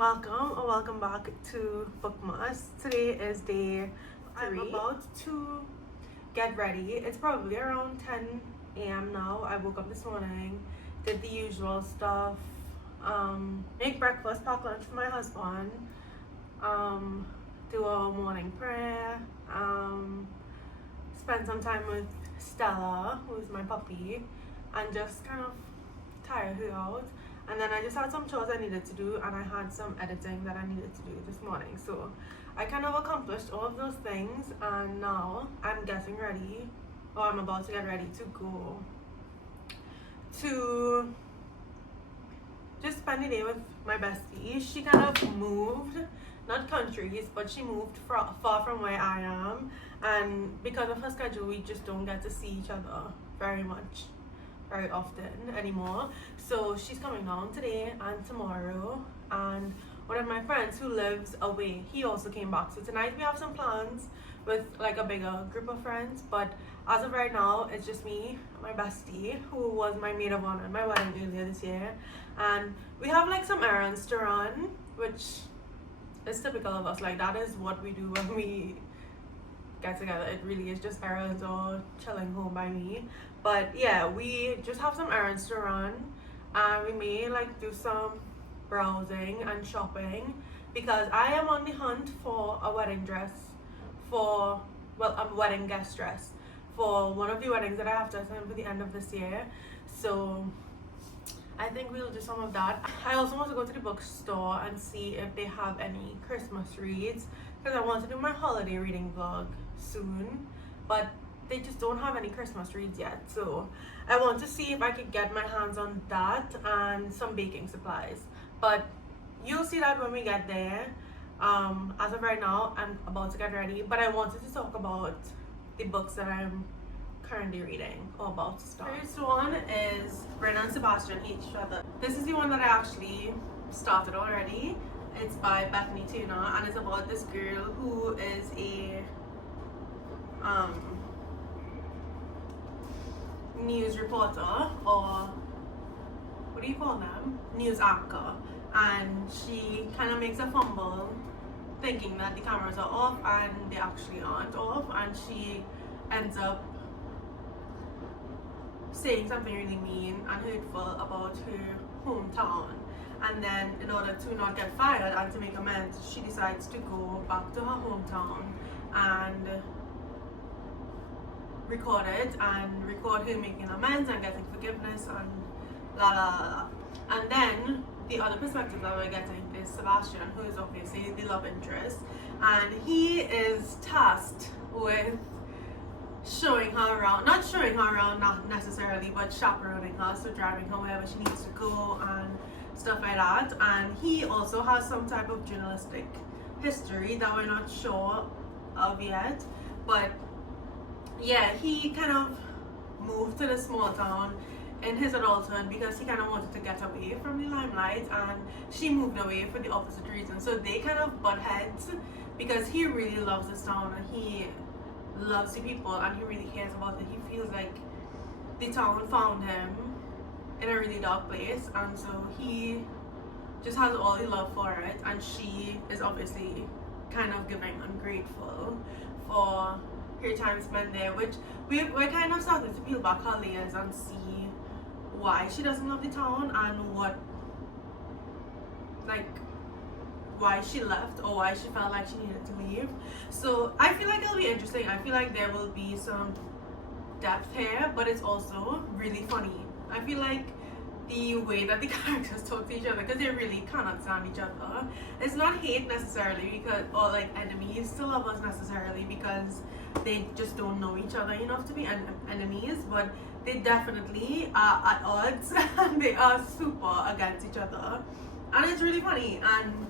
Welcome or welcome back to bookmas. Today is day 3. I'm about to get ready. It's probably around 10 a.m. now. I woke up this morning, did the usual stuff, make breakfast, pack lunch for my husband, do a morning prayer, spend some time with Stella, who's my puppy, and just kind of tire her out. And then I just had some chores I needed to do, and I had some editing that I needed to do this morning. So I kind of accomplished all of those things, and now I'm getting ready, or I'm about to get ready to go to just spend the day with my bestie. She kind of moved, not countries, but she moved far from where I am, and because of her schedule, we just don't get to see each other very often anymore. So she's coming down today and tomorrow, and one of my friends who lives away, he also came back. So tonight we have some plans with like a bigger group of friends, but as of right now it's just me, my bestie, who was my maid of honor at my wedding earlier this year, and we have like some errands to run, which is typical of us. Like, that is what we do when we get together. It really is just errands or chilling home by me. But yeah, we just have some errands to run, and we may like do some browsing and shopping, because I am on the hunt for a wedding dress a wedding guest dress for one of the weddings that I have to attend for the end of this year. So I think we'll do some of that. I also want to go to the bookstore and see if they have any Christmas reads, because I want to do my holiday reading vlog soon, but they just don't have any Christmas reads yet. So I want to see if I could get my hands on that and some baking supplies. But you'll see that when we get there. As of right now, I'm about to get ready, but I wanted to talk about the books that I'm currently reading or about to start. First one is Brenna and Sebastian Hate Each Other. This is the one that I actually started already. It's by Bethany Turner, and it's about this girl who is a news reporter, or what do you call them? News anchor. And she kind of makes a fumble thinking that the cameras are off, and they actually aren't off, and she ends up saying something really mean and hurtful about her hometown. And then in order to not get fired and to make amends, she decides to go back to her hometown and record her making amends and getting forgiveness and la la la. And then the other perspective that we're getting is Sebastian, who is obviously the love interest, and he is tasked with not showing her around, not necessarily, but chaperoning her, so driving her wherever she needs to go and stuff like that. And he also has some type of journalistic history that we're not sure of yet, but yeah, he kind of moved to the small town in his adulthood because he kind of wanted to get away from the limelight, and she moved away for the opposite reason. So they kind of butt heads, because he really loves this town and he loves the people and he really cares about it. He feels like the town found him in a really dark place, and so he just has all the love for it, and she is obviously kind of giving ungrateful for her time spent there, which we're kind of starting to peel back her layers and see why she doesn't love the town and why she left, or why she felt like she needed to leave. So I feel like it'll be interesting. I feel like there will be some depth here, but it's also really funny. I feel like the way that the characters talk to each other, because they really cannot stand each other. It's not hate necessarily, because, or like enemies to lovers necessarily, because they just don't know each other enough to be enemies, but they definitely are at odds and they are super against each other, and it's really funny and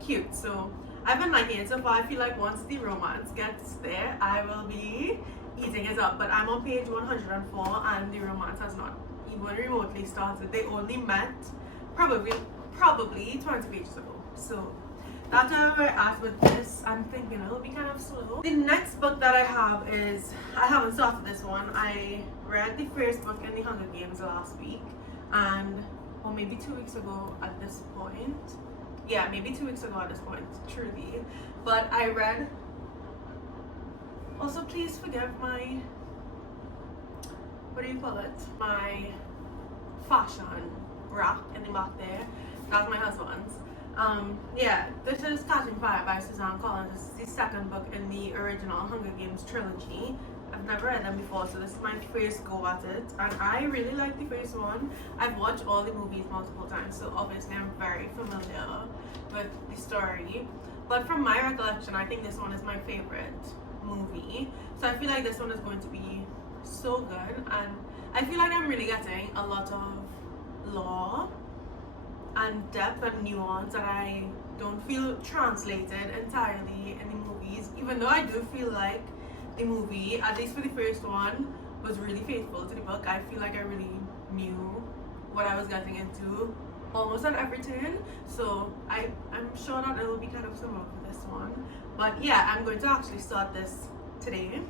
cute. So I've been liking it so far. I feel like once the romance gets there, I will be eating it up, but I'm on page 104 and the romance has not even remotely started. They only met probably 20 pages ago. So that's where we're at with this. I'm thinking it'll be kind of slow. The next book that I have is, I haven't started this one. I read the first book in the Hunger Games last week, or maybe 2 weeks ago at this point. yeah, maybe 2 weeks ago at this point, truly. But I read. Also, please forgive my, what do you call it? My fashion rack in the back there. That's my husband's. Yeah, this is Catching Fire by Suzanne Collins. This is the second book in the original Hunger Games trilogy. I've never read them before, so this is my first go at it, and I really like the first one. I've watched all the movies multiple times, so obviously I'm very familiar with the story. But from my recollection, I think this one is my favorite movie. So I feel like this one is going to be so good, and I feel like I'm really getting a lot of lore and depth and nuance that I don't feel translated entirely in the movies, even though I do feel like the movie, at least for the first one, was really faithful to the book. I feel like I really knew what I was getting into almost at every turn, so I'm sure that it will be kind of similar for this one. But yeah, I'm going to actually start this today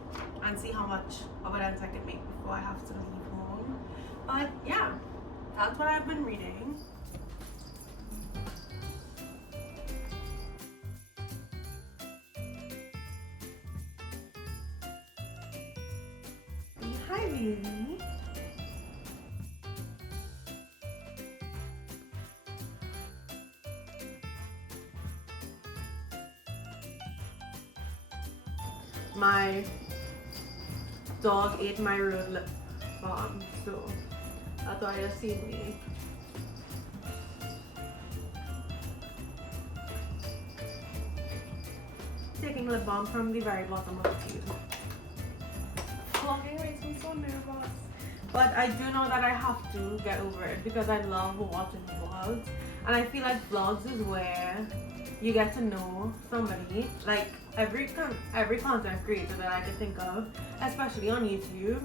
and see how much of an ends I can make before I have to leave home. But yeah, that's what I've been reading. Hi, baby. My dog ate my road lip balm, so that's why you see me. Taking lip balm from the very bottom of the tube. Walking makes me so nervous. But I do know that I have to get over it because I love watching vlogs. And I feel like vlogs is where you get to know somebody. Like every content creator that I can think of, especially on YouTube,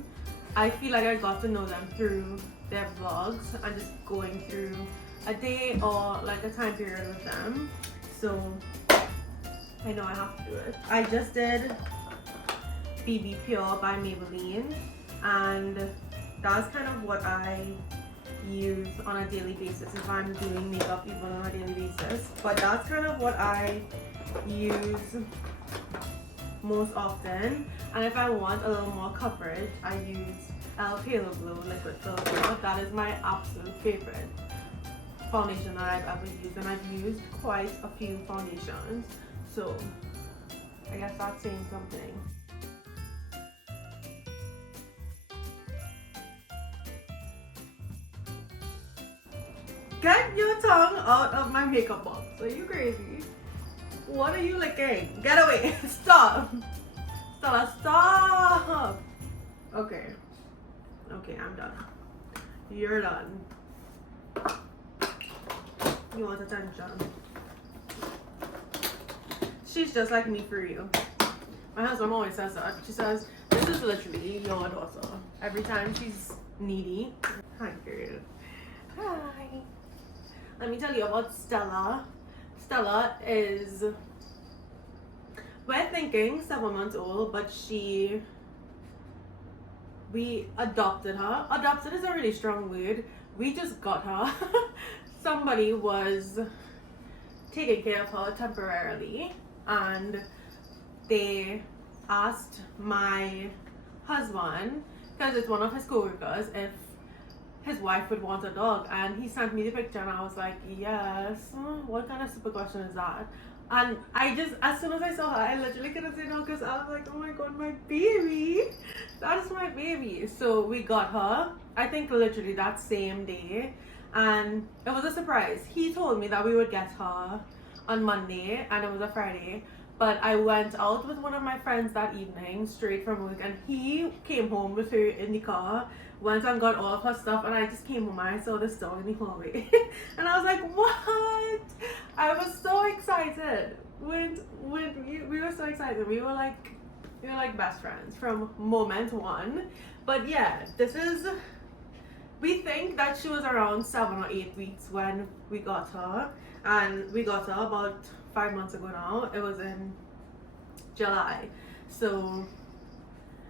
I feel like I got to know them through their vlogs and just going through a day or like a time period with them. So I know I have to do it. I just did BB Pure by Maybelline, and that's kind of what I use on a daily basis if I'm doing makeup even on a daily basis. But that's kind of what I use most often, and if I want a little more coverage, I use El Palo Glow Liquid Filter. That is my absolute favorite foundation that I've ever used, and I've used quite a few foundations, so I guess that's saying something. Get your tongue out of my makeup box. Are you crazy? What are you licking? Get away. Stop. Stella, stop. Okay. Okay, I'm done. You're done. You want attention. She's just like me for you. My husband always says that. She says, this is literally your daughter. Every time she's needy. Hi, period. Hi. Let me tell you about Stella. Stella is, we're thinking 7 months old, but we adopted her. Adopted is a really strong word. We just got her. Somebody was taking care of her temporarily, and they asked my husband, because it's one of his co-workers, if his wife would want a dog, and he sent me the picture, and I was like, yes, what kind of stupid question is that? And I just, as soon as I saw her, I literally couldn't say no, because I was like, oh my god, my baby, that's my baby. So we got her, I think literally that same day, and it was a surprise. He told me that we would get her on Monday, and it was a Friday, but I went out with one of my friends that evening, straight from work, and he came home with her in the car, went and got all of her stuff, and I just came home and I saw this dog in the hallway. And I was like, what? I was so excited. We were so excited. We were like best friends from moment one. But yeah, we think that she was around 7 or 8 weeks when we got her, and we got her about 5 months ago now. It was in July. So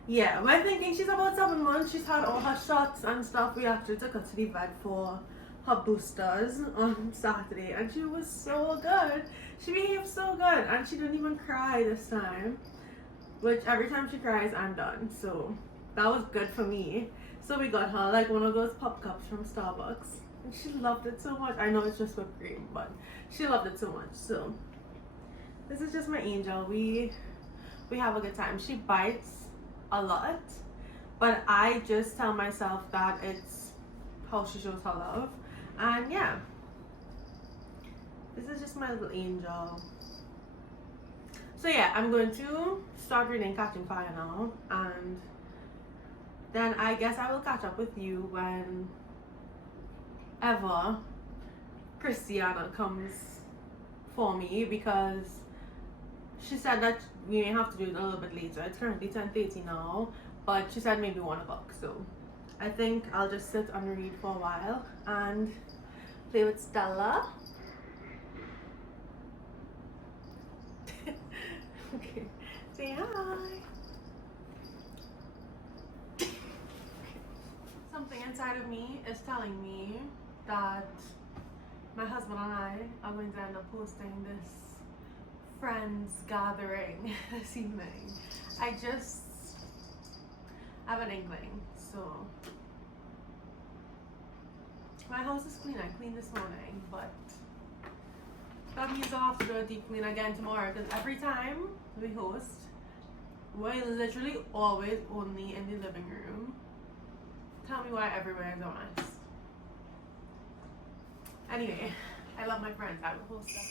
yeah, we're thinking she's about 7 months. She's had all her shots and stuff. We actually took her to the vet for her boosters on Saturday, and she was so good. She behaved so good, and she didn't even cry this time. Which every time she cries, I'm done. So that was good for me. So we got her like one of those pop cups from Starbucks, and she loved it so much. I know it's just whipped cream, but she loved it so much. So this is just my angel. We have a good time. She bites a lot, but I just tell myself that it's how she shows her love. And yeah, this is just my little angel. So yeah, I'm going to start reading Catching Fire now, and then I guess I will catch up with you whenever Christiana comes for me, because she said that we may have to do it a little bit later. It's currently 10:30 now, but she said maybe 1 o'clock. So I think I'll just sit and read for a while and play with Stella. Okay, say hi. Something inside of me is telling me that my husband and I are going to end up hosting this friends gathering this evening. I just have an inkling. So my house is clean. I cleaned this morning, but that means I'll have to do a deep clean again tomorrow, because every time we host, we're literally always only in the living room. Tell me why everywhere is a mess. Anyway, I love my friends. I will host them.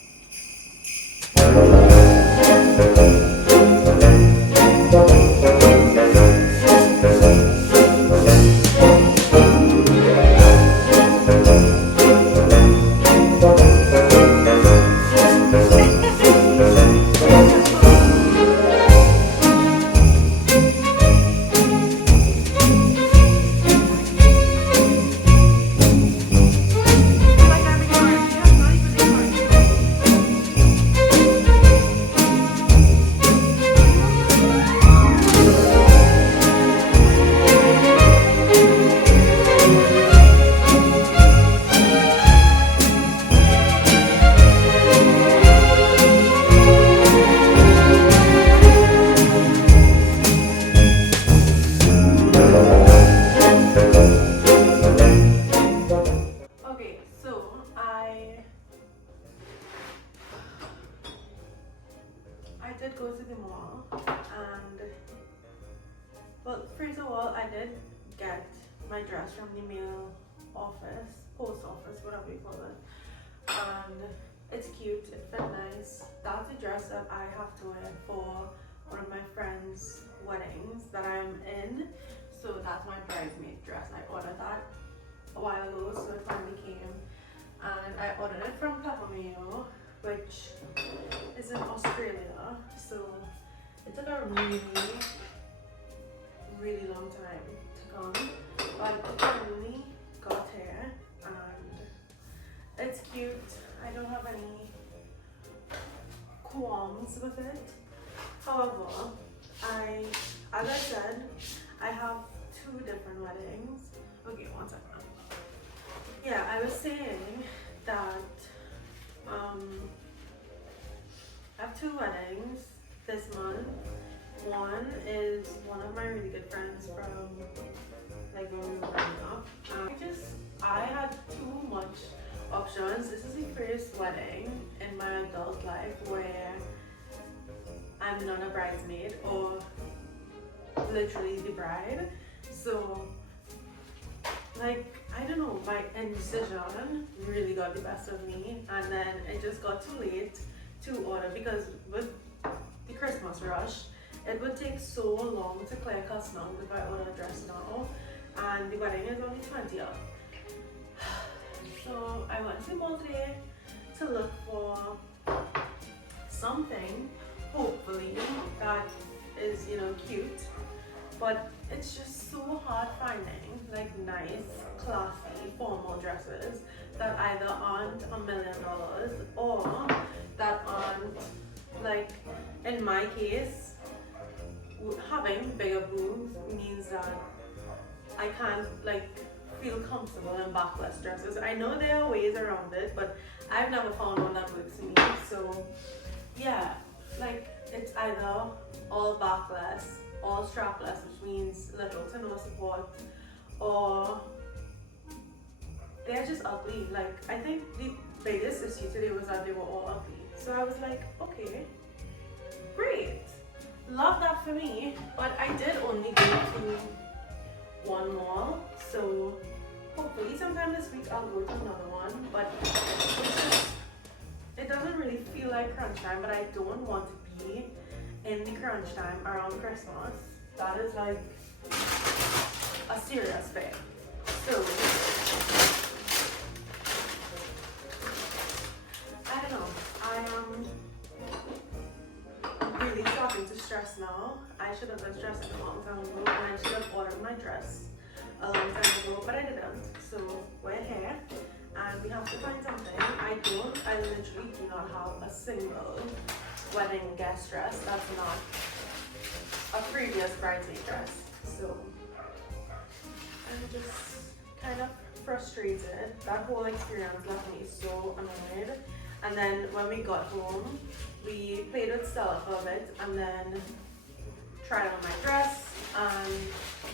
I did go to the mall, and well, first of all, I did get my dress from the mail office, post office, whatever you call it, and it's cute, it fit nice. That's a dress that I have to wear for one of my friends' weddings that I'm in, so that's my bridesmaid dress. I ordered that a while ago, so it finally came, and I ordered it from Peppermio, which is in Australia, so it took a really long time to come, but it finally got here, and it's cute. I don't have any qualms with it. However, as I said, I have 2 different weddings. Okay, one second. Yeah, I was saying that I have 2 weddings this month. One is one of my really good friends from like when we were growing up. I had too much options. This is the first wedding in my adult life where I'm not a bridesmaid or literally the bride. So like, I don't know, my indecision really got the best of me, and then it just got too late to order, because with the Christmas rush, it would take so long to clear customs if I order a dress now, and the wedding is on the 20th. So I went to the mall today to look for something, hopefully, that is, cute, but it's just so hard finding like nice, classy, formal dresses that either aren't $1 million or that aren't, like, in my case, having bigger boobs means that I can't like feel comfortable in backless dresses. I know there are ways around it, but I've never found one that works for me. So yeah, like it's either all backless, all strapless, which means little to no support, or they're just ugly. Like I think the biggest issue today was that they were all ugly. So I was like, okay, great. Love that for me. But I did only go to one mall. So hopefully sometime this week I'll go to another one. But it doesn't really feel like crunch time, but I don't want to be in the crunch time around Christmas. That is like a serious thing. So I don't know. I am really starting to stress now. I should have been stressing a long time ago, and I should have ordered my dress a long time ago, but I didn't. So we're here, and we have to find something. I literally do not have a single wedding guest dress that's not a previous bridesmaid dress. So I'm just kind of frustrated. That whole experience left me so annoyed. And then when we got home, we played with Stella for a bit, and then tried on my dress and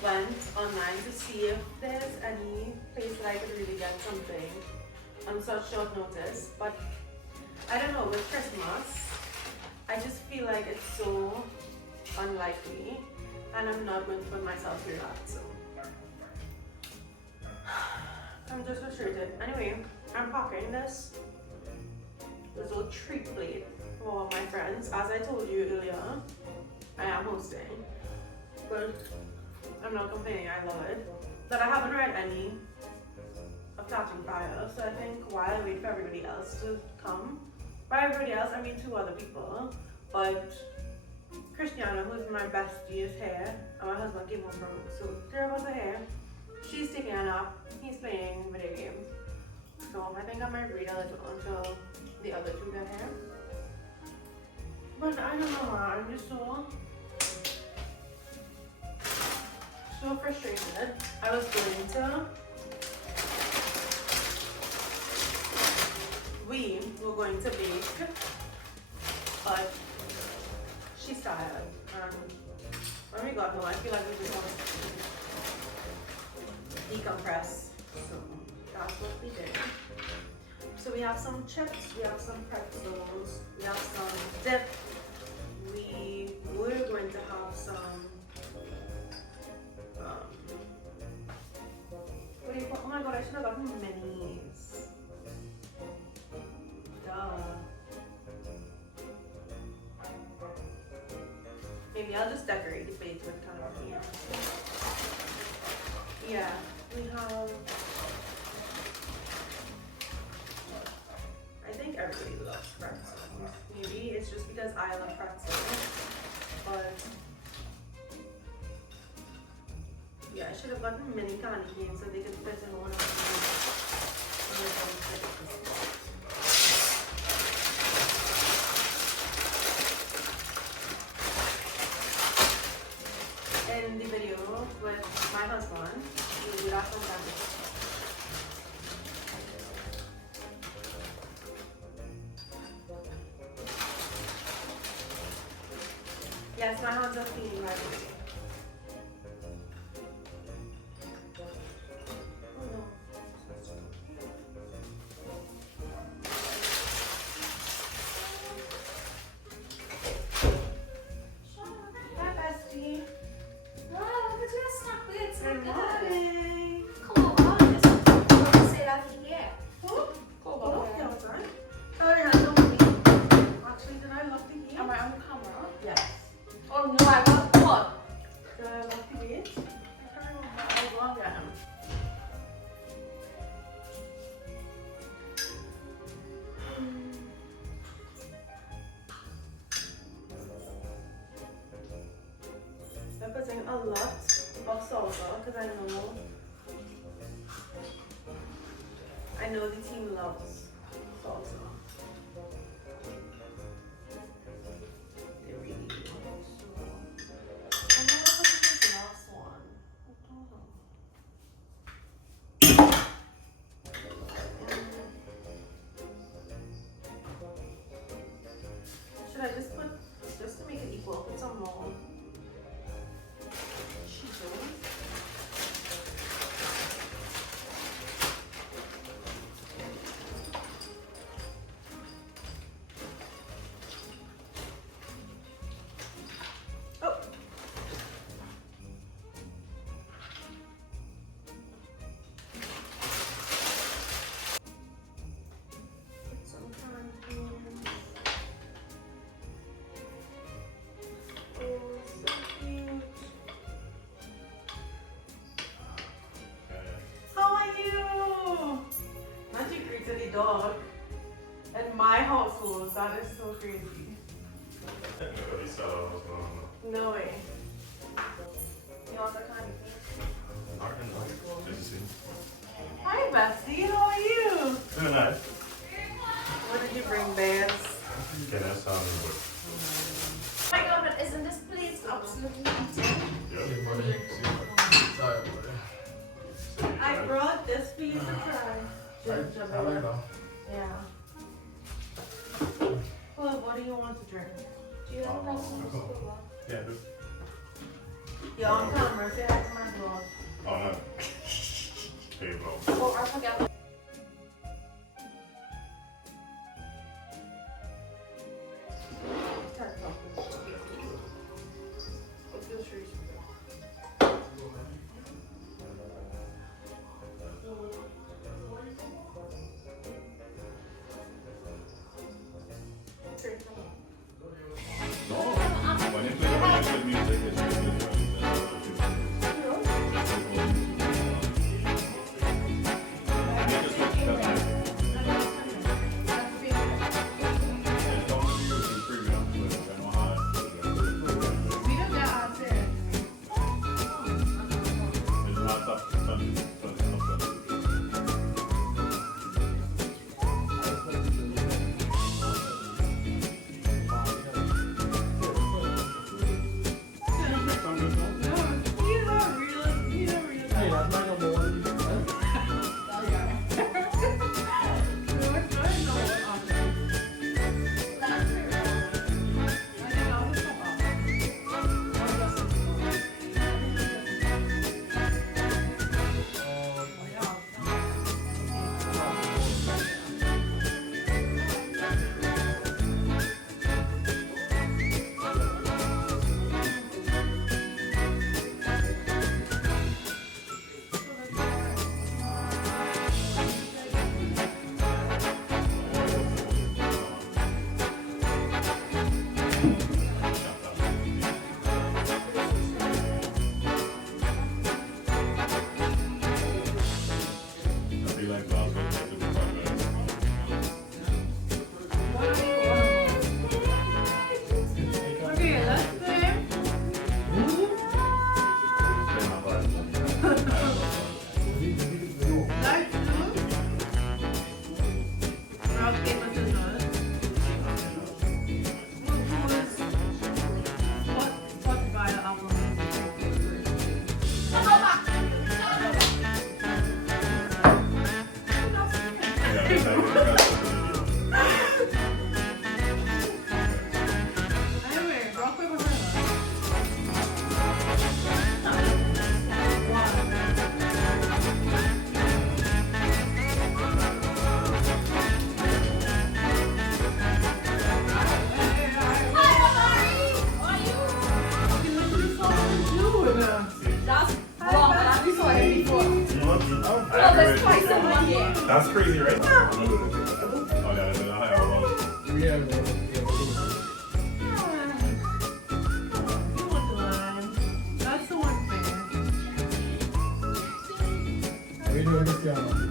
went online to see if there's any place that I could really get something on such short notice. But I don't know, with Christmas, I just feel like it's so unlikely, and I'm not going to put myself through that. So I'm just frustrated. Anyway, I'm packing this little treat plate for my friends. As I told you earlier, I am hosting, but I'm not complaining. I love it. But I haven't read any of Catching Fire, so I think while I wait for everybody else to come, by everybody else I mean 2 other people, but Christiana, who's my bestie, is here, and my husband came home from work, so 3 of us are here. She's taking a nap, he's playing video games, so I think I might read a little until the other 2 get here. But I don't know, I'm just so frustrated. I was going to, we were going to bake, but she's tired, and when we got home, I feel like we just want to decompress, so that's what we did. So we have some chips, we have some pretzels, we have some dip, we were going to have some, what do you call, oh my god, I should have gotten minis. Duh. Maybe I'll just decorate the plate with kind of, yeah, we have, I think everybody loves pretzels. Maybe it's just because I love pretzels, but yeah, I should have gotten mini candy canes so they could fit in one of in the video with my husband, we'll do that sometimes. Yes, my hands are clean right away. Oh no. Hi, bestie. Wow, look at your snack plates. Good morning. Come on, just want to say that here. Who? Come Oh, on. yeah, what's that? Oh yeah, no, me. Actually, did I love the game? Am I on camera? Yes. Oh no, I got what? Did I love the game? I can't remember. I love them. I'm putting a lot of salsa because I know the team loves salsa. They really do. So, I'm gonna put this last one. I don't know. a dog in my household. That is so crazy. No way. You want the candy? Hi, Bessie. How are you? Doing nice. What did you bring, babes? Okay, that sounds good. Oh my god, but isn't this place absolutely empty? I brought this for you to try. Yeah. Well, what do you want to drink? Do you have a nice Yeah, do. You're on camera. Say hi to my vlog. Oh, no. There you go. Oh, I forgot. When you play music, it's That's crazy, right? That's the one thing. Are you doing this,